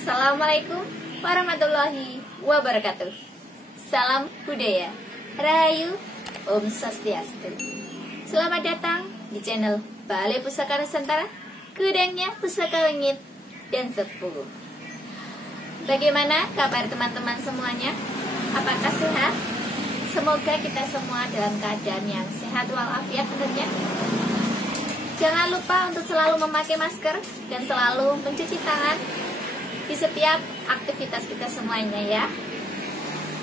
Assalamualaikum warahmatullahi wabarakatuh. Salam budaya, Rahayu, Om Swastiastu. Selamat datang di channel Balai Pusaka Nusantara, gudangnya pusaka langit dan sepuh. Bagaimana kabar teman-teman semuanya? Apakah sehat? Semoga kita semua dalam keadaan yang sehat walafiat tentunya. Jangan lupa untuk selalu memakai masker dan selalu mencuci tangan di setiap aktivitas kita semuanya ya.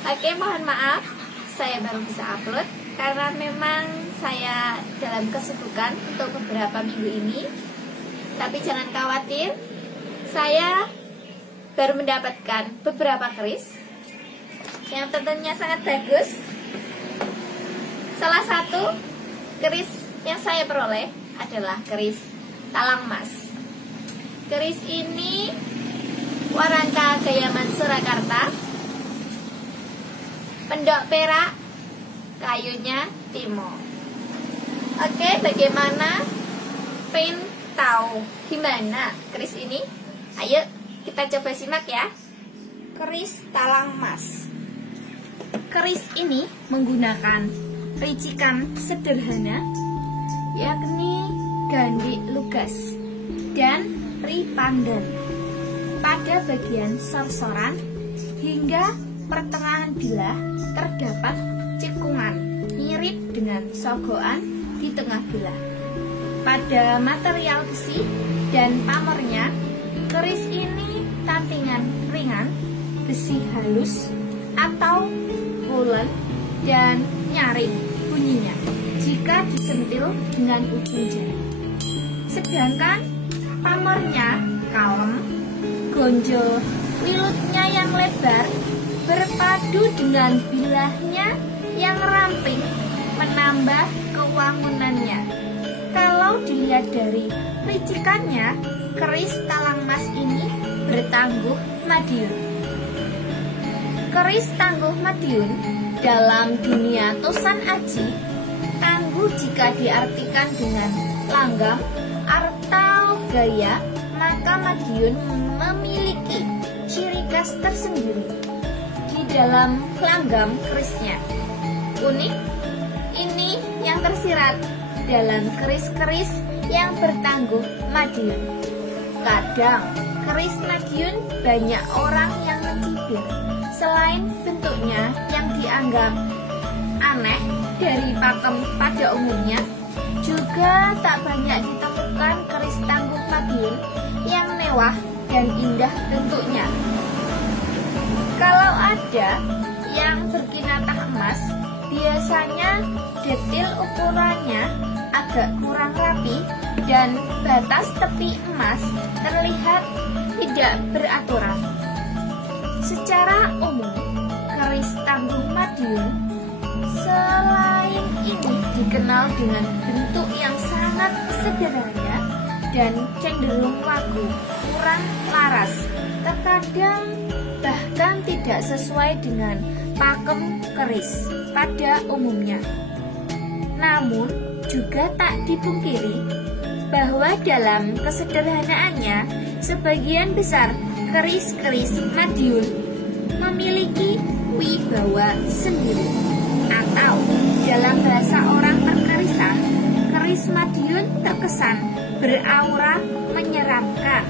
Oke, mohon maaf saya baru bisa upload karena memang saya dalam kesibukan untuk beberapa minggu ini. Tapi jangan khawatir, saya baru mendapatkan beberapa keris yang tentunya sangat bagus. Salah satu keris yang saya peroleh adalah keris talang mas. Keris ini Warangka Gayaman Surakarta, pendok perak, kayunya timo. Oke, bagaimana? Pengen tahu gimana keris ini? Ayo kita coba simak ya. Keris talang mas. Keris ini menggunakan ricikan sederhana, yakni gandhi lugas dan ripandan pada bagian sorsoran hingga pertengahan bilah terdapat cekungan mirip dengan sogokan di tengah bilah. Pada material besi dan pamornya, keris ini tatingan ringan, besi halus atau woolen dan nyaring bunyinya jika disentil dengan ujung jari. Sedangkan pamornya kalem, gonjol wilutnya yang lebar berpadu dengan bilahnya yang ramping menambah kewangunannya. Kalau dilihat dari ricikannya, keris talang mas ini bertangguh Madiun. Keris tangguh Madiun dalam dunia tosan aji, tangguh jika diartikan dengan langgam atau gaya, maka Madiun memiliki ciri khas tersendiri di dalam langgam kerisnya. Unik, ini yang tersirat dalam keris-keris yang bertangguh Madiun. Kadang keris Madiun banyak orang yang mencibir. Selain bentuknya yang dianggap aneh dari pakem pada umumnya, juga tak banyak ditemukan keris tangguh Madiun yang mewah dan indah bentuknya. Kalau ada yang berkinatah emas, biasanya detail ukurannya agak kurang rapi dan batas tepi emas terlihat tidak beraturan. Secara umum, keris tangguh Madiun selain itu dikenal dengan bentuk yang sangat sederhana dan cenderung wagu, kurang laras, terkadang bahkan tidak sesuai dengan pakem keris pada umumnya. Namun juga tak dipungkiri bahwa dalam kesederhanaannya, sebagian besar keris-keris Madiun memiliki wibawa sendiri, atau dalam bahasa orang perkerisan, keris Madiun terkesan beraura menyeramkan.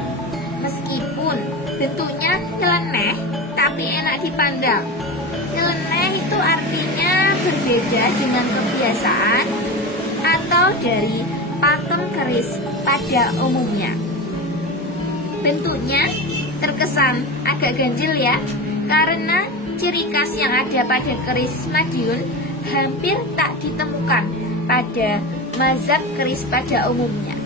Meskipun bentuknya nyeleneh, tapi enak dipandang. Nyeleneh itu artinya berbeda dengan kebiasaan atau dari pakem keris pada umumnya. Bentuknya terkesan agak ganjil ya, karena ciri khas yang ada pada keris Madiun hampir tak ditemukan pada mazhab keris pada umumnya.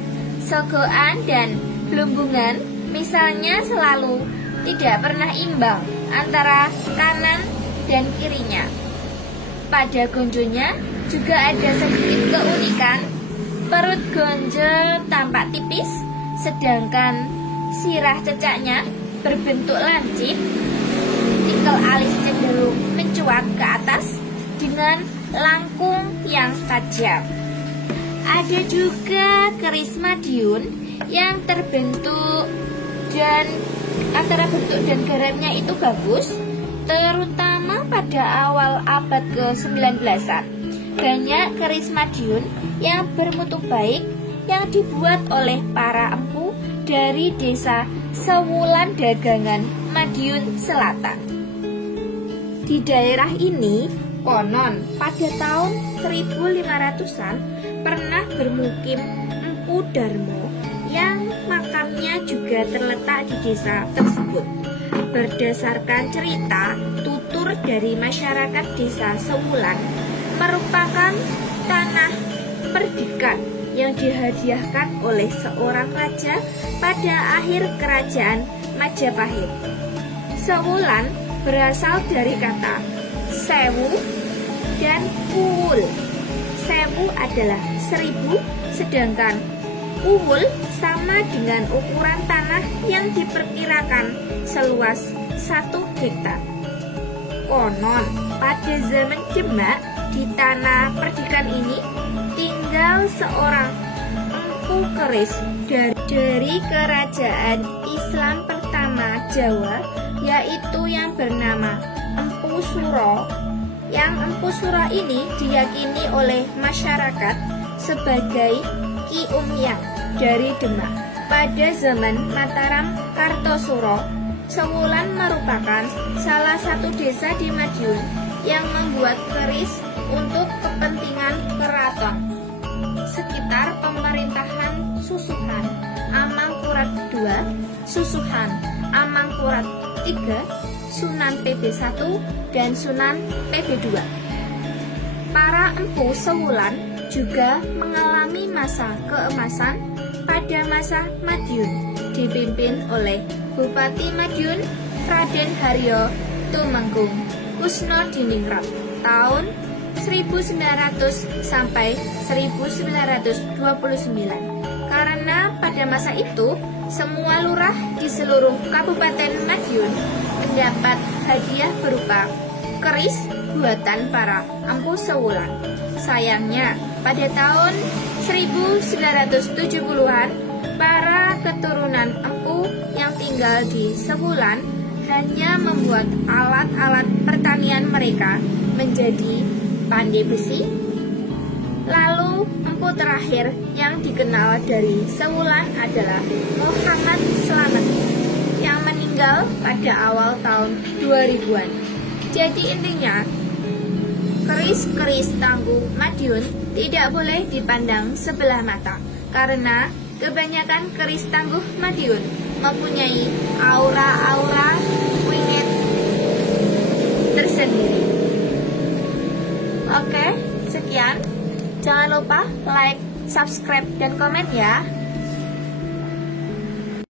Sogokan dan belumbungan misalnya selalu tidak pernah imbang antara kanan dan kirinya. Pada gonjonya juga ada sedikit keunikan. Perut gonjol tampak tipis, sedangkan sirah cecaknya berbentuk lancip. Tikel alis cenderung mencuat ke atas dengan langkung yang tajam. Ada juga keris Madiun yang terbentuk dan antara bentuk dan garamnya itu bagus, terutama pada awal abad ke-19-an. Banyak keris Madiun yang bermutu baik yang dibuat oleh para empu dari desa Sewulan Dagangan, Madiun Selatan. Di daerah ini, konon pada tahun 1500-an pernah bermukim Empu Darmo yang makamnya juga terletak di desa tersebut. Berdasarkan cerita tutur dari masyarakat desa Sewulan, merupakan tanah perdikan yang dihadiahkan oleh seorang raja pada akhir kerajaan Majapahit. Sewulan berasal dari kata sewu dan kuwul. Sewu adalah 1000, sedangkan kuwul sama dengan ukuran tanah yang diperkirakan seluas 1 hektar. Konon pada zaman Demak, di tanah perdikan ini tinggal seorang empu keris dari kerajaan Islam pertama Jawa, yaitu yang bernama Empu Suro. Yang Empu Suro ini diyakini oleh masyarakat sebagai Ki Umyang dari Demak. Pada zaman Mataram Kartosuro, Sewulan merupakan salah satu desa di Madiun yang membuat keris untuk kepentingan keraton. Sekitar pemerintahan Susuhan Amangkurat II, Susuhan Amangkurat III, Sunan PB1, dan Sunan PB2. Para empu Sewulan juga mengalami masa keemasan pada masa Madiun, dipimpin oleh Bupati Madiun Raden Haryo Tumenggung Kusnodiningrat tahun 1900 sampai 1929. Karena pada masa itu semua lurah di seluruh Kabupaten Madiun mendapat hadiah berupa keris buatan para empu Sewulan. Sayangnya pada tahun 1970-an para keturunan empu yang tinggal di Sewulan hanya membuat alat-alat pertanian mereka menjadi pandai besi. Lalu empu terakhir yang dikenal dari Sewulan adalah Muhammad Slamet yang meninggal pada awal tahun 2000-an. Jadi intinya, keris-keris Tangguh Madiun tidak boleh dipandang sebelah mata karena kebanyakan keris Tangguh Madiun mempunyai aura-aura wingit tersendiri. Oke, sekian. Jangan lupa like, subscribe, dan komen ya.